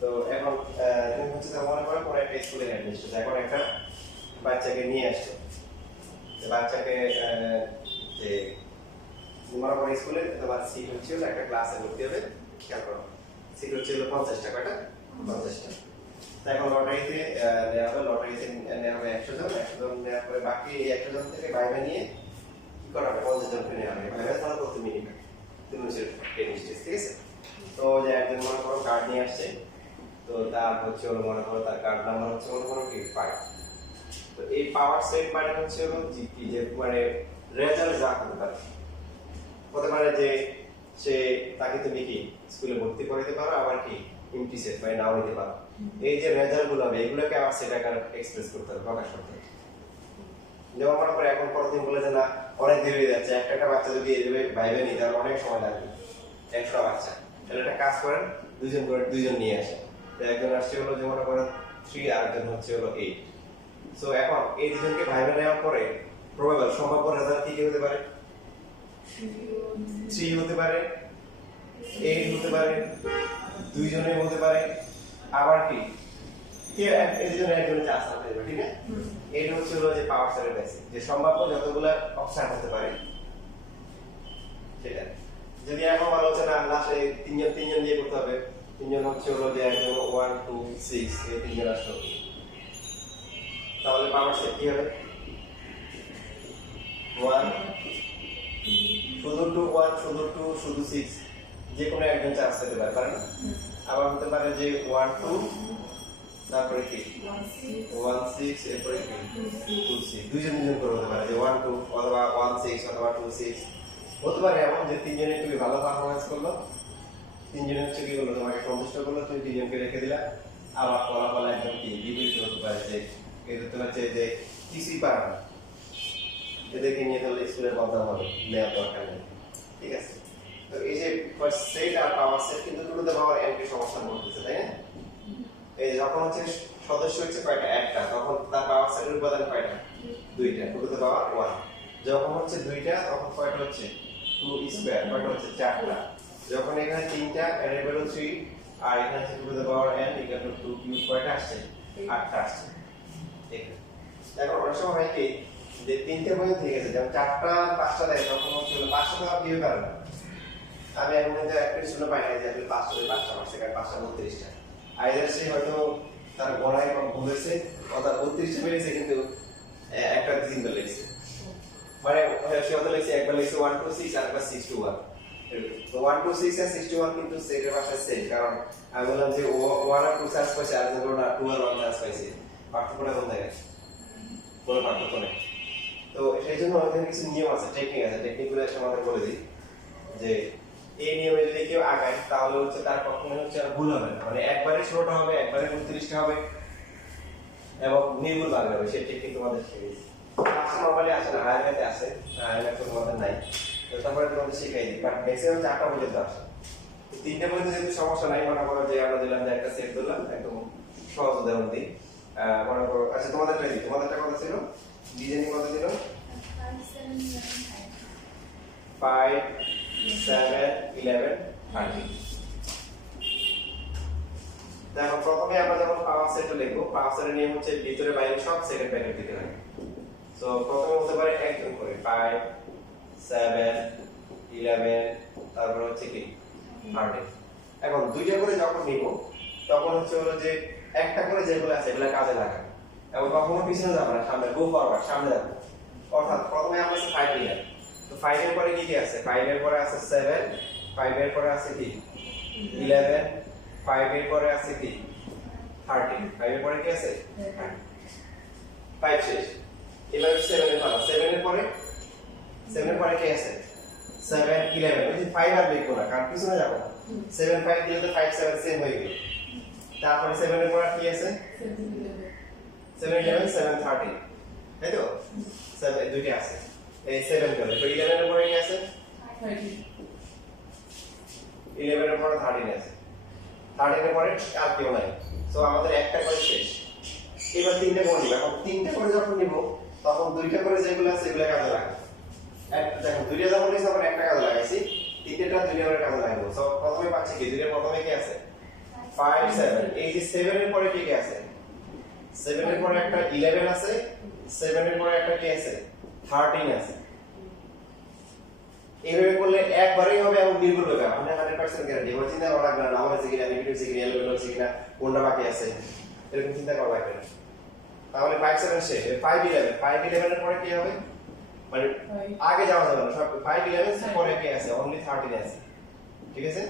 তো এখন তুমি হচ্ছে যে মনে করো কোনো একটা স্কুলে অ্যাডমিশন এখন একটা বাচ্চাকে নিয়ে আসছো বাচ্চাকে যে মনে করো স্কুলে তোমার সিট হচ্ছে একটা ক্লাসে ভর্তি হবে, খেয়াল করো সিট হচ্ছে 50টা, কয়টা? 50টা। তাই এখন লটারিতে নেওয়া হবে, লটারিতে নেওয়া হবে 100 জন, 100 জন নেওয়ার পরে বাকি এই 100 জন থেকে ভাইবা নিয়ে কি করা হবে? 50 জনকে নেওয়া হবে। ভাইবা তাহলে কত মিনিট? 3 মিনিট ট্রেনিং স্টেজ, ঠিক আছে? তো যে একজন মনে করো কার্ড নিয়ে আসছে, তো তার হচ্ছে হলো মনে করো তার কার্ড নাম্বার হচ্ছে মনে করো কি 5। তো এই পাওয়ার সেট মানে হচ্ছে হলো জিপি, যে মানে রেজাল্ট যা হতে পারে যে সে তাকে তুমি কি স্কুলে ভর্তি করাতে পারো, আবার কি এমটি সেট মানে নাও নিতে পারো। এই যে রেজাল্ট গুলো হবে এগুলোকে আবার সেট আকারে এক্সপ্রেস করতে হবে, প্রকাশ করতে হবে। যেমন মনে করে এখন পরদিন বলে যে না অনেক দেরি হয়ে যাচ্ছে, একটা বাচ্চা যদি এইভাবে ভাইবে নিতে তাহলে অনেক সময় লাগবে, 100টা বাচ্চা, তাহলে একটা কাজ করেন দুইজন করে দুইজন নিয়ে আসেন। তো একজন আসছে হলো যে মনে করেন 3 আর একজন হচ্ছে হলো 8। সো এখন এই দুজনকে ভাইবে নেওয়ার পরে প্রবাবল সম্ভাব্য রেজাল্ট কি হতে পারে? 3 হতে পারে, 8 হতে পারে, দুইজনে হতে পারে, আবার কি কে এই দুজনে একজনের চান্স হতে পারে, ঠিক আছে? এটা হচ্ছে হলো যে পাওয়ার সেটের বেসিক, যে সম্ভাব্য যতগুলো অপশন হতে পারে সেটা। যদি এখন বলা হচ্ছে না লাস্টে তিনজন দিয়ে করতে হবে, তিনজন হচ্ছে হলো যে একজন 1 2 6 এই তিনজন আসলো, তাহলে পাওয়ার সেট কি হবে? 1 শুধু 2 1 শুধু 2 শুধু 6, যে কোনো একজন চান্স পেতে পারে, কারণ আবার হতে পারে যে 1 2 তারপরে কি 1 6 এরপরে কি 2 6, দুইজন করে হতে পারে যে 1 2 অথবা 1 6 অথবা 2 6 হতে পারে। এমন যে তিনজনে তুমি ভালো পারফরম্যান্স করলো, তিনজনে হচ্ছে কি হলো তোমাকে সন্তুষ্ট করলো, তুমি তিনজনকে রেখে দিলা। আবার ফলাফল একদম কি বিপরীত হতে পারে, যে এটা তোমার হচ্ছে যে কিছুই পারে না, এদেরকে নিয়ে তাহলে স্কুলের বদনাম হবে, নেওয়ার দরকার নেই, ঠিক আছে? তো এই যে সেট আর পাওয়ার সেট কিন্তু টুটুতে পাওয়ার এন্ট্রি সমস্যা করতেছে, তাই না? এই যখন হচ্ছে সদস্য হচ্ছে কয়টা? একটা, তখন তার পাওয়ার সেটের উপাদান কয়টা? দুইটা, টুটুতে পাওয়ার 1। যখন হচ্ছে দুইটা তখন কয়টা হচ্ছে? 2 স্কয়ার, কয়টা হচ্ছে? চারটা। যখন এখানে তিনটা ভ্যারিয়েবল 3 আর এখানে হচ্ছে টুটুতে পাওয়ার n ইকুয়াল টু 2 কিউব, কয়টা আসছে? 8টা আসছে। এখানে এখন অনেক সময় হয় কি যে তিনটে পর্যন্ত ঠিক আছে, যেমন 4টা 5টা দেয় তখন হচ্ছে 5টা তো আর দিতে পারে না। আমি এখন কিন্তু একটা শুনে পাই না যে আসলে 5টা মারছে, কারণ 5টা 32টা। আইদার সে হয়তো তার গড়ায় কম ভুলেছে অথবা 32টা পেয়েছে কিন্তু একটা তিনটা লেগেছে, মানে সে হয়তো লেগেছে একবার লেগেছে 1 2 6 আর একবার 6 2 1। তো 1 2 6 আর 6 2 1 কিন্তু সেটের ভাষায় সেম, কারণ আমি বললাম যে 1 আর 2 চান্স পাইছে আর যেগুলো না 2 আর 1 চান্স পাইছে, পার্থক্যটা কোন জায়গায়? কোনো পার্থক্য নেই। তো সেই জন্য আমাদের কিছু নিয়ম আছে, টেকনিক আছে, টেকনিকগুলো আমাদের বলে দিই যে এই নিয়মে যদি কেউ আগায় তাহলে হচ্ছে তার কখনোই হচ্ছে আর ভুল হবে না, মানে একবারে 16টা হবে, একবারে 32টা হবে এবং নির্ভুল ভাবে হবে, সেই টেকনিক তোমাদের শিখিয়েছি। নরমালি আসে না, হায়ারতে আসে, হায়ার তো তোমাদের নাই, তো তারপরে তোমাদের শিখাই দিই, বাট ম্যাক্সিমাম 4টা পর্যন্ত আসে। 3টে পর্যন্ত যেহেতু সমস্যা নাই, মনে করো যে আমরা দিলাম যে একটা সেট দিলাম, একদম সহজ উদাহরণ দিই। মনে করো আচ্ছা তোমাদেরটা দিই, তোমাদেরটা কত ছিল? ডিজাইনিং কত ছিল? 5 7 11 30। দেখো প্রথমে আমরা যখন পাওয়ার সেটটা লিখবো, পাওয়ার সেটের নিয়ম হচ্ছে ভিতরে বাইরে সব সেকেন্ড ব্র্যাকেট দিতে হয়। সো প্রথমে হতে পারে একজন করে 5 7 11, তারপর হচ্ছে কি 30। এখন দুইটা করে যখন নিব তখন হচ্ছে হলো যে একটা করে যেগুলো আছে এগুলো কাজে লাগাবো, এবং কখনো পিছনে যাব না, সামনে গো ফরওয়ার্ড, সামনে যাব। অর্থাৎ প্রথমে আমরা 5 নিলাম, তো 5 এর পরে কি আছে? 5 এর পরে আছে 7, 5 এর পরে আছে কি 11, 5 এর পরে আছে কি 13, 5 এর পরে কি আছে 5 শেষ। এবার 7 এর পালা, 7 এর পরে কি আছে 7 11, এই 5 আর লিখবো না কারণ পিছনে যাব না, 7 5 দিলে তো 5 7 সেম হয়ে গেল। তারপরে 7 এর পরে কি আছে 7 11 7 13, তাই তো 7 দুইটা আছে, এই 7 গেল। তো 11 এর পরে কি আছে 11 এর পরে 13 আছে, 13 এর পরে আর কেউ নাই। সো আমাদের একটা করে শেষ। এবার তিনটে করে নিব, এখন তিনটে করে যখন নিব তখন দুইটা করে যেগুলো আছে এগুলো কাজে লাগাবো। দেখো দুইটা যখন নিছি তখন একটা কাজে লাগাইছি, তিনটেটা দুইটা করে কাজে লাগাবো। সো প্রথমে পাচ্ছি কি, দুইটা প্রথমে কি আছে 5 7, এই যে 7 এর পরে কি আছে 7 এর পরে একটা 11 আছে, 7 এর পরে একটা কি আছে 13 আছে। এইভাবে করলে একবারই হবে এবং নির্ভুল হবে, মানে 100% গ্যারান্টি। এবার চিন্তা করা লাগবে না নাম আছে কিনা, নেগেটিভ আছে কিনা, এলোমেলো আছে কিনা, কোনটা বাকি আছে, এরকম চিন্তা করা লাগবে না। তাহলে 5 7 শেষ। 5 11 এর পরে কি হবে, মানে আগে যাওয়া যাবে না, সব 5 11 এর পরে কি আছে, অনলি 13 আছে, ঠিক আছে।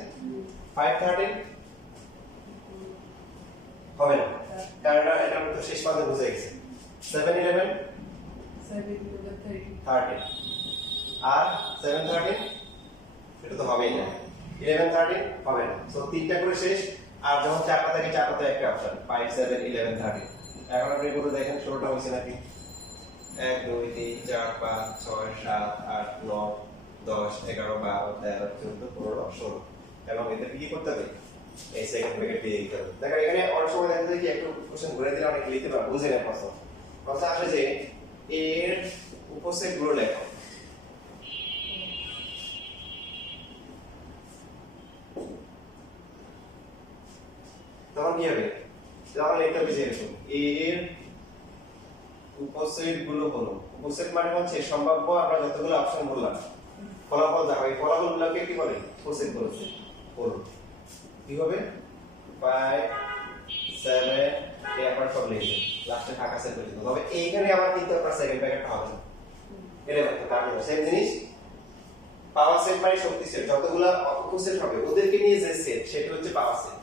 5 13 হবে না, কারণ এটা আমরা তো শেষ পর্যন্ত বুঝে গেছি। 7 11 13 আর 7 13 এটা তো হবেই না, 11 13 হবে না। সো তিনটা করে শেষ, আর যখন চারটা থাকে চারটাতে একটা অপশন 5 7 11 13। এখন আপনি করে দেখেন 16টা হইছে নাকি। 1 2 3 4 5 6 7 8 9 10 11 12 13 14 15 16, এবং এদের কি করতে হবে, এই সেকেন্ড ব্র্যাকেট দিয়ে দিতে হবে। দেখো এখানে অনেক সময় দেখা যায় কি একটু কোশ্চেন ঘুরে দিলে অনেক লিখতে পারবে, বুঝে নেন প্রশ্ন। কথা আসলে যে এর উপসেট গুলো লেখো, তখন কি হবে, যখন লিখতে হবে যে এরকম এর উপসেট গুলো হলো, উপসেট মানে হচ্ছে সম্ভাব্য আমরা যতগুলো অপশন বললাম ফলাফল, দেখো এই ফলাফলগুলোকে কি বলে, উপসেট বলে। বলো কি হবে, 5 7 এরপর সব লিখবে, লাস্টে ফাঁকা সেট করে দিতে হবে। এইখানে আবার কিন্তু আপনার সেকেন্ড ব্র্যাকেটটা হবে না, এটা দেখো তার জন্য সেম জিনিস। পাওয়ার সেট মানে শক্তি সেট, যতগুলো উপসেট হবে ওদেরকে নিয়ে যে সেট সেটা হচ্ছে পাওয়ার সেট।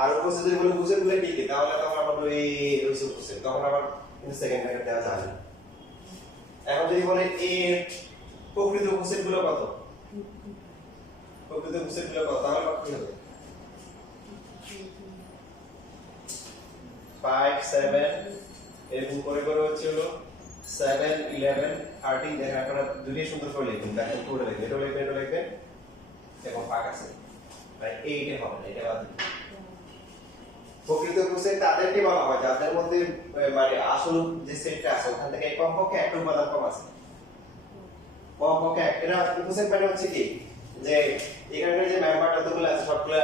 আর উপসেট যদি বলে উপসেট গুলো কি কি, তাহলে তখন আবার ওই হচ্ছে উপসেট, তখন আবার কিন্তু সেকেন্ড ব্র্যাকেট দেওয়া যাবে না। এখন যদি বলে এর প্রকৃত উপসেট গুলো কত, প্রকৃত উপসেট গুলো কত, তাহলে কি হবে, 5 7 এরকম করে করে হচ্ছে হলো 7 11 13। দেখেন আপনারা দুটোই সুন্দর করে লিখবেন, দেখেন পুরো লিখবেন, এটা লিখবেন, এটা লিখবেন, এবং পাক আছে মানে এইটা হবে না, এটা বাদ দিন। প্রকৃত উপসেট তাদেরকে বলা হয় যাদের মধ্যে মানে আসল যে সেটটা আছে ওখান থেকে কমপক্ষে একটা উপাদান কম আছে, কমপক্ষে একটা। উপসেট মানে হচ্ছে কি, যে এখানে যে মেম্বার যতগুলো আছে সবগুলা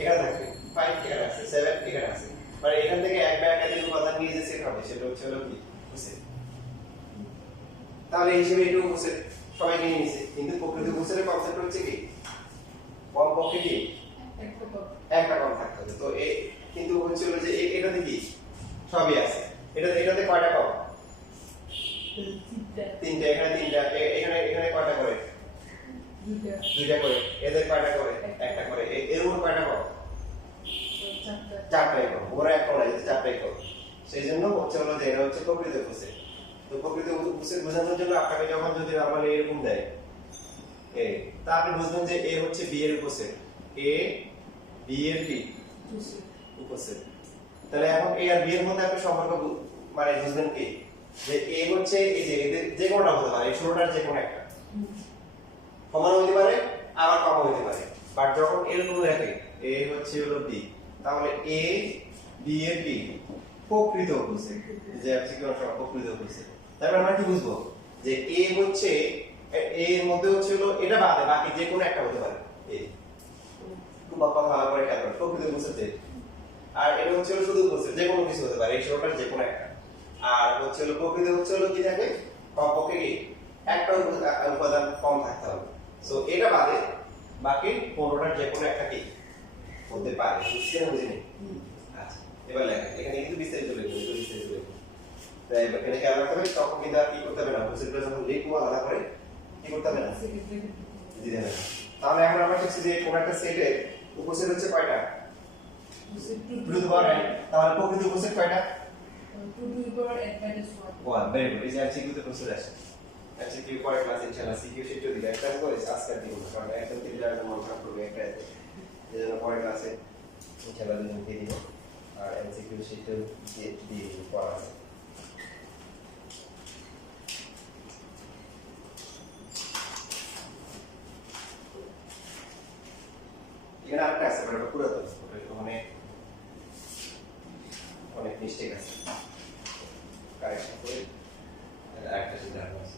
এখানে থাকবে, 5 এখানে আছে, 7 এখানে আছে, মানে এখান থেকে এক বা একাধিক উপাদান নিয়ে যে সেট হবে সেটা হচ্ছে হলো কি, উপসেট। তাহলে এই হিসেবে এটা উপসেট সবাই নিয়ে নিছে, কিন্তু প্রকৃত উপসেটের কনসেপ্ট হচ্ছে কি, কমপক্ষে কি একটা কম থাকতে হবে। তো এই কিন্তু হচ্ছে হলো যে এটাতে কি সবই আছে, এটাতে কয়টা কম, তিনটা, এখানে তিনটা, এখানে এখানে কয়টা করে, দুইটা করে, এদের কয়টা করে, একটা করে, এর উপর কয়টা কম, চারটাই কম, ওরা এক কম আছে, চারটাই কম। সেই জন্য হচ্ছে হলো যে এটা হচ্ছে প্রকৃত উপসেট। তো প্রকৃত উপসেট বোঝানোর জন্য আপনাকে যখন যদি নরমালি এরকম দেয় এ, তা আপনি বুঝবেন যে এ হচ্ছে বি এর উপসেট, এ বি এর কি উপসেট। তাহলে এখন এ আর বি এর মধ্যে আপনি সম্পর্ক মানে বুঝবেন কি, যে এ হচ্ছে এই যে এদের যে কোনটা হতে পারে, এই 16টার যে কোনো একটা সমান হতে পারে আবার কম হতে পারে। বাট যখন এরকম রাখে এ হচ্ছে হলো বি, তাহলে এ বি এর কি প্রকৃত উপসেট, যে এমসিকিউ অংশ প্রকৃত উপসেট। তারপর আমরা কি বুঝবো, যে এ হচ্ছে এর মধ্যে হচ্ছে হলো এটা বাদে বাকি যে কোনো একটা হতে পারে, এ খুব ভালো করে খেয়াল করুন, প্রকৃত উপসেট। আর এটা হচ্ছে হলো শুধু উপসেট, যে কোনো কিছু হতে পারে, এই 16টার যে কোনো একটা। আর হচ্ছে হলো প্রকৃত হচ্ছে হলো কি থাকে, কমপক্ষে কি একটা উপাদান কম থাকতে হবে। সো এটা বাদে বাকি 15টার যে কোনো একটা কি হতে পারে, বুঝছেন বুঝিনি? আচ্ছা এবার লেখেন, এখানে কিন্তু বিস্তারিত লিখবেন, একটু বিস্তারিত লিখবেন। তাই এখানে খেয়াল রাখতে হবে, তখন কিন্তু আর কি করতে হবে না, উপসেটটা যখন লিখবো আলাদা করে কি করতে হবে না, দিতে হবে। তাহলে এখন আমরা শিখছি যে কোন একটা সেটের উপসেট হচ্ছে কয়টা, 2 টু দি পাওয়ার n। তাহলে প্রকৃত উপসেট কয়টা, 2 to the power n minus 1. 1। Very good, এই যে এমসিকিউ তে প্রশ্ন আসে, এমসিকিউ পরের ক্লাসে ইনশাআল্লাহ সিকিউ শিটও দিলে একটা করে আজকে দিব না, কারণ একদম 3 জায়গা মন খারাপ করবে একটা আছে, এজন্য পরের ক্লাসে ইনশাআল্লাহ দিন দিয়ে দিব, আর এমসিকিউ শিটও দিয়ে দিব পড়া আছে। এখানে আরেকটা আছে, বাট পুরাতন, ওখানে অনেক মিস্টেক আছে, কারেকশন করে আরেকটা সিদ্ধান্ত আছে।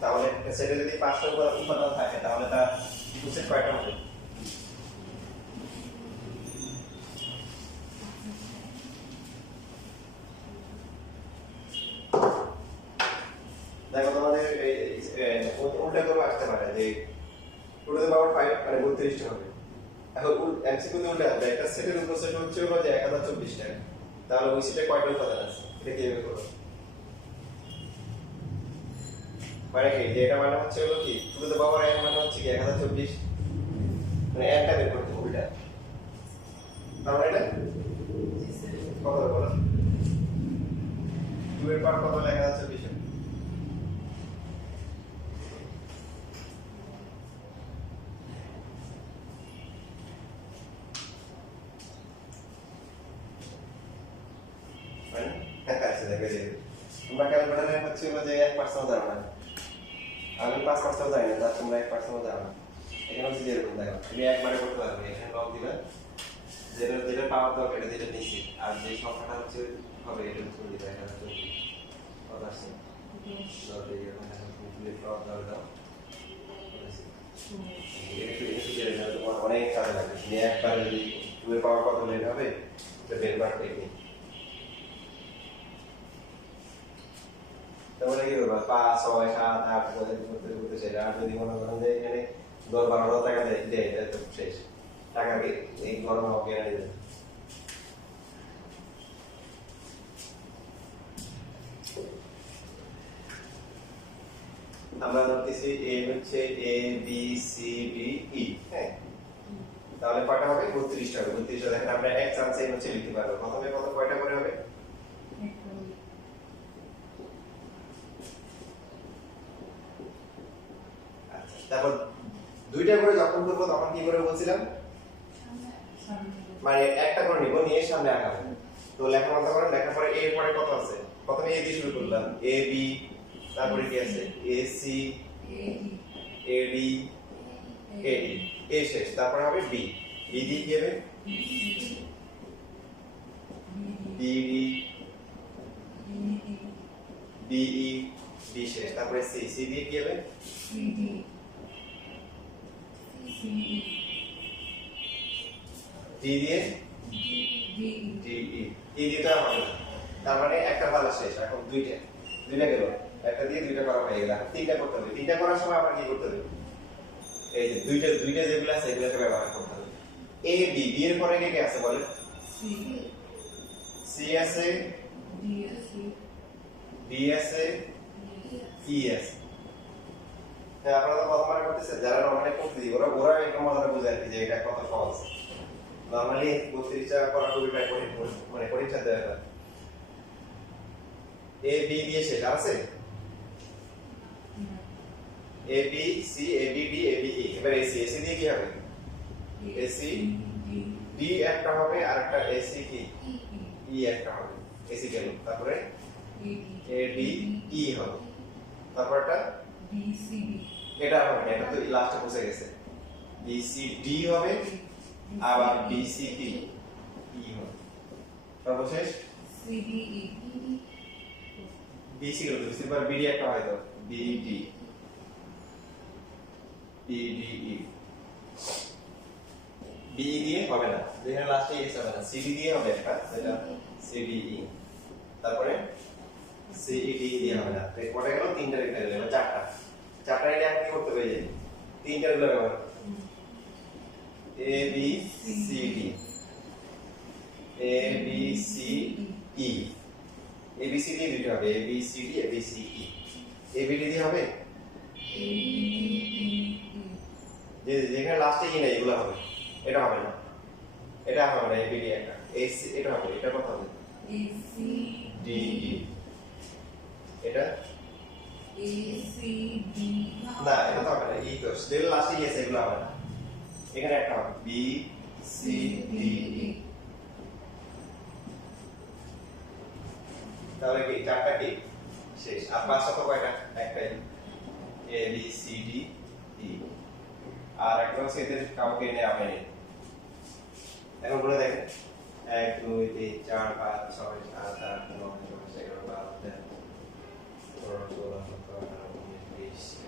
তাহলে সেটা যদি 5টা উপাদান থাকে তাহলে তার ত্রিভুজের কয়টা হবে? দেখো তোমাদের উল্টা করে আসতে পারে যে টু টু দ্য পাওয়ার 5 মানে 32 টা হবে। এখন এমসিকিউ তে উল্টা হবে, একটা সেটের উপর সেট হচ্ছে হলো যে 1024 টা, তাহলে ওই সেটে কয়টা উপাদান আছে এটা কিভাবে করব? মানে কি যে এটা মানে হচ্ছে হলো কি two to the power n মানে হচ্ছে কি 1024 মানে n টা বের করতে হবে এটা তাহলে এটা কত হবে বলো 2 এর পাওয়ার কত হলো 1024 আচ্ছা দেখো যে তোমরা ক্যালকুলেটরে হচ্ছে হলো যে 1% জানো না আমি 5% জানি না তোমরা 1% জানো না এখানে হচ্ছে যেরকম দেখো তুমি একবারে করতে পারবে এখানে লগ দিবা যেটা পাওয়ার দরকার এটা যেটা নিচে আর যে সংখ্যাটা হচ্ছে হবে এটা হচ্ছে দিবা এটা হচ্ছে কত আসছে দাও দিয়ে এখানে তুমি লগ দাও অনেক কাজে লাগবে তুমি একবারে যদি তুমি পাওয়ার কত বের হবে এটা বের করার টেকনিক তাহলে কি করবা 5 6 7 8 করতে করতে সেটা আর যদি মনে করেন যে এখানে 10-12 টাকা দেয় এটা তো শেষ টাকা কি এই গরম হবে না দিবে আমরা ধরতেছি a হচ্ছে a b c d e হ্যাঁ তাহলে কয়টা হবে 32 টা হবে 32 টা দেখেন আমরা এক চান্সে হচ্ছে লিখতে পারবো প্রথমে কত কয়টা করে হবে তারপর দুইটা করে যখন করব তখন কি করে বলছিলাম মানে একটা করে নিব নিয়ে সামনে আগাবো তো লেখার মতো করে লেখার পরে এর পরে কত আছে প্রথমে এ দিয়ে শুরু করলাম এ বি তারপরে কি আছে A C A D A D A শেষ তারপরে হবে বি বি দিয়ে কি হবে B D D E D শেষ তারপরে সি সি দিয়ে কি হবে ডি দিয়ে ডি ই ই দিতে হবে না তার মানে একটা ভালো শেষ এখন দুইটা গেল একটা দিয়ে দুইটা করা হয়ে গেল এখন তিনটা করতে হবে তিনটা করার সময় আমরা কি করতে হবে এই যে দুইটা যেগুলো আছে এগুলোকে ব্যবহার করতে হবে এ বি বি এর পরে কে কে আছে বলে সি আছে ডি আছে ই আছে আপনারা তো প্রথমবার করতেছে যারা নরমালি করতে দিই ওরা একদম মজাটা বুঝায় যে এটা কত সহজ নরমালি 32 টা করা খুবই ট্রাই করি মানে পরীক্ষা দেওয়া হয় এ বি দিয়ে শেষ আছে A B C A B D A B E এবার এসি এসি দিয়ে কি হবে এসি ডি একটা হবে আর একটা এসি কি ই একটা হবে এসি গেল তারপরে এ ডি ই হবে তারপরটা বি সি ডি এটা হবে না এটা তো লাস্টে বসে গেছে বি সি ডি হবে আবার বি সি ডি ই হবে সর্বশেষ C D E B C গেল বি সি পর বি ডি একটা হয় তো B D B D E B দিয়ে হবে না যেখানে লাস্টে এস হবে না সি ডি দিয়ে হবে একটা সেটা সি ডি ই তারপরে সি ডি দিয়ে হবে না তো কটা গেল তিনটা রেখে দিলাম চারটা এটা কি করতে হবে যে তিনটা গুলো ব্যবহার A B C D A B C E A B C D দুটো হবে A B C D A B C E A B D দিয়ে হবে যে যেখানে লাস্টে ই নেই এগুলো হবে এটা হবে না এটা হবে না এ বি ডি একটা এটা হবে এটা কত হবে এ সি ডি ই এটা এ সি ডি না এটা তো হবে না ই তো স্টিল লাস্টে ই আছে এগুলো হবে না এখানে একটা হবে বি সি ডি ই তাহলে কি চারটা কি শেষ আর পাঁচটা তো কয়টা একটাই এ বি সি ডি ই আর একটা হচ্ছে এদের কাউকে নেওয়া হয়নি এখন বলে দেখেন 1 2 3 4 5 6 7 8 9 10 11 12 13 14 16 17 18 19 20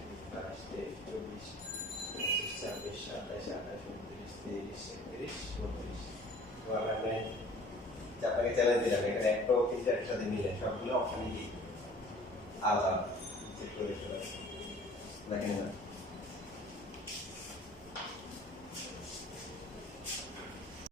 21 22 23 24 25 26 27 28 29 30 31 32 এবার আমি আপনাকে চ্যালেঞ্জ দিলাম এখানে একটাও কিন্তু একসাথে মিলে সবগুলো অপশন কি আলাদা চেক করে দেখতে পারেন দেখেন